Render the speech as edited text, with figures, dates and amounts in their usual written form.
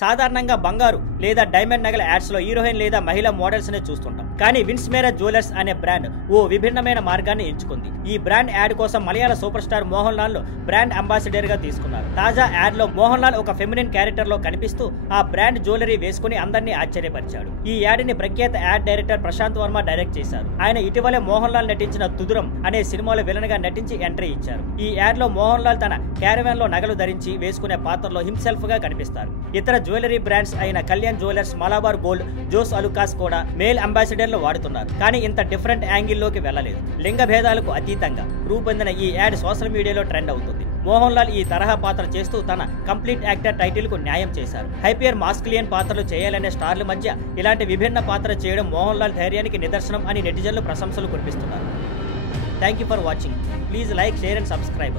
సాధారణంగా బంగారు లేదా డైమండ్ నగల యాడ్స్ లో హీరోయిన్ లేదా మహిళా మోడల్స్ నే చూస్తుంటాం. కానీ విన్స్మేరా జ్యువెలర్స్ అనే బ్రాండ్ ఓ విభిన్నమైన మార్గాన్ని ఎంచుకుంది. ఈ బ్రాండ్ యాడ్ కోసం Malayalam super star Mohan Lal brand ambassador గా తీసుకున్నారు. తాజా యాడ్ లో మోహన్ లాల్ ఒక ఫెమినిన్ క్యారెక్టర్ లో కనిపిస్తూ ఆ బ్రాండ్ జ్యువెలరీ వేసుకుని అందరినీ ఆశ్చర్యపరిచాడు. ఈ యాడ్ ని ప్రఖ్యాత ad director Prashanth Varma direct చేశారు. ఆయన ఇటీవలే మోహన్ లాల్ నటించిన తుదురం అనే సినిమాలో విలన్ గా నటించి ఎంట్రీ ఇచ్చారు. ఈ యాడ్ లో మోహన్ లాల్ తన క్యారవాన్ లో నగలు ధరించి వేసుకునే పాత్రలో హిమ్సెల్ఫ్ గా కనిపిస్తారు. ఇతర జ్యువెలరీ బ్రాండ్స్ అయిన కళ్యాణ్ జ్యువెలర్స్, మలబార్ గోల్డ్, జోస్ అలుకాస్ కూడా మేల్ అంబాసిడర్లు వాడుతున్నారు. కానీ ఇంత డిఫరెంట్ యాంగిల్లోకి వెళ్లలేదు. లింగ భేదాలకు అతీతంగా రూపొందిన ఈ యాడ్ సోషల్ మీడియాలో ట్రెండ్ అవుతుంది. మోహన్ లాల్ ఈ తరహా పాత్ర చేస్తూ తన కంప్లీట్ యాక్టర్ టైటిల్ కు న్యాయం చేశారు. హైపియర్ మాస్కులియన్ పాత్రలు చేయాలనే స్టార్ల మధ్య ఇలాంటి విభిన్న పాత్ర చేయడం మోహన్ లాల్ ధైర్యానికి నిదర్శనం అని నెటిజన్లు ప్రశంసలు కురిపిస్తున్నారు. Thank you for watching. Please like, share and subscribe.